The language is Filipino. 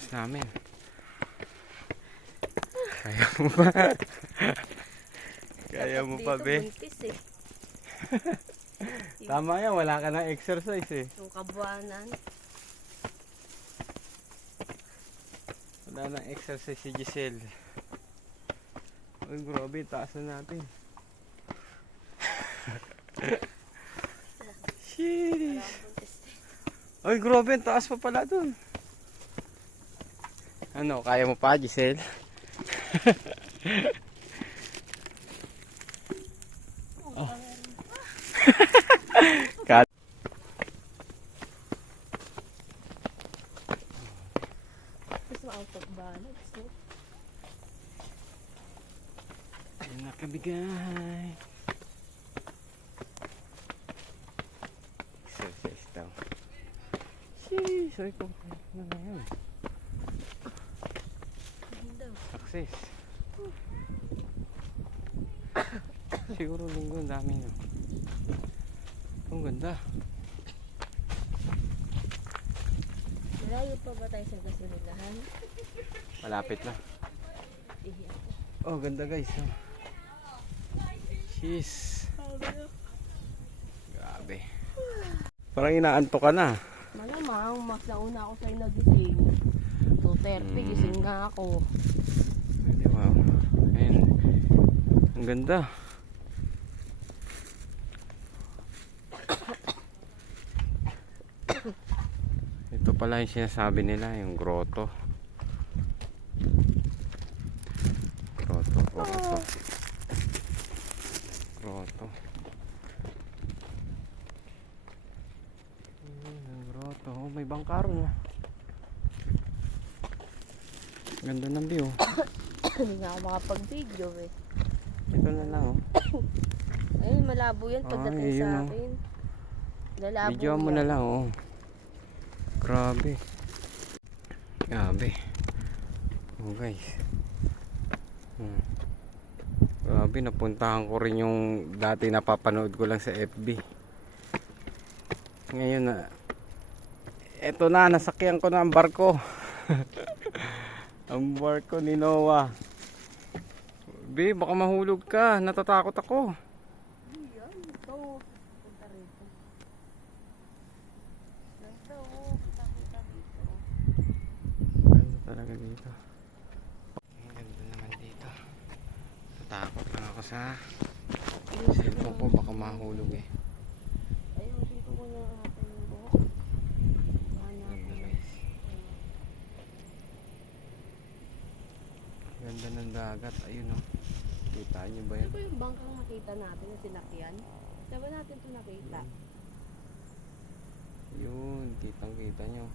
lakas namin. Kaya mo pa? Kaya mo pa, be? Buntis eh. Tama yan, wala ka na exercise eh. Yung kabuanan. Wala na exercise si Giselle. Uy, grabe, taas na natin. Sheesh. Uy, grabe, taas pa pala dun. Ano, kaya mo pa, Giselle? Oh. Kat. Gusto out of balance. So. Ayun na kabigay. Exercise daw. Sheesh, ay kung ano na yun. Success. Siguro linggo ang dami no. Ang ganda. Malayo pa ba tayo sa gasolinahan? Malapit na. Oh, ganda guys. Oh. Jeez. Grabe. Parang inaantok ka na. Malamang, mas nauna ako sa'yo nagising. 2:30, gising nga ako. Hindi, wow. Ayun. Ang ganda. Ito pala yung sinasabi nila, yung grotto. Grotto. Grotto. Ang grotto. Oh, may bangkaro na. Ganda ng view. Hindi nga ako makapag-video eh. Ito na lang oh. Ayun, malabo yan pagdating Ay, sa yun, oh. akin. Lalabo Video mo yan. na lang oh. Grabe. Grabe. Oh guys. Grabe, napuntahan ko rin yung dati napapanood ko lang sa FB. Ngayon na eto na, nasakyan ko na ang barko. Ang barko ni Noah. Be, baka mahulog ka. Natatakot ako. Yan, ito. Punta rito. Nandito, punta rito. Ganda talaga dito. Ang ganda naman dito. Natakot lang ako sa cellphone ko, baka mahulog eh. Ayun, dito ko na natin yung buhok. Ganda guys. Ganda ng dagat. Ayun oh. Kita nyo ba Ano yun? ba yung bangkang nakita natin na sinakyan? Saan ba natin ito nakita? Yun, kitang kita nyo.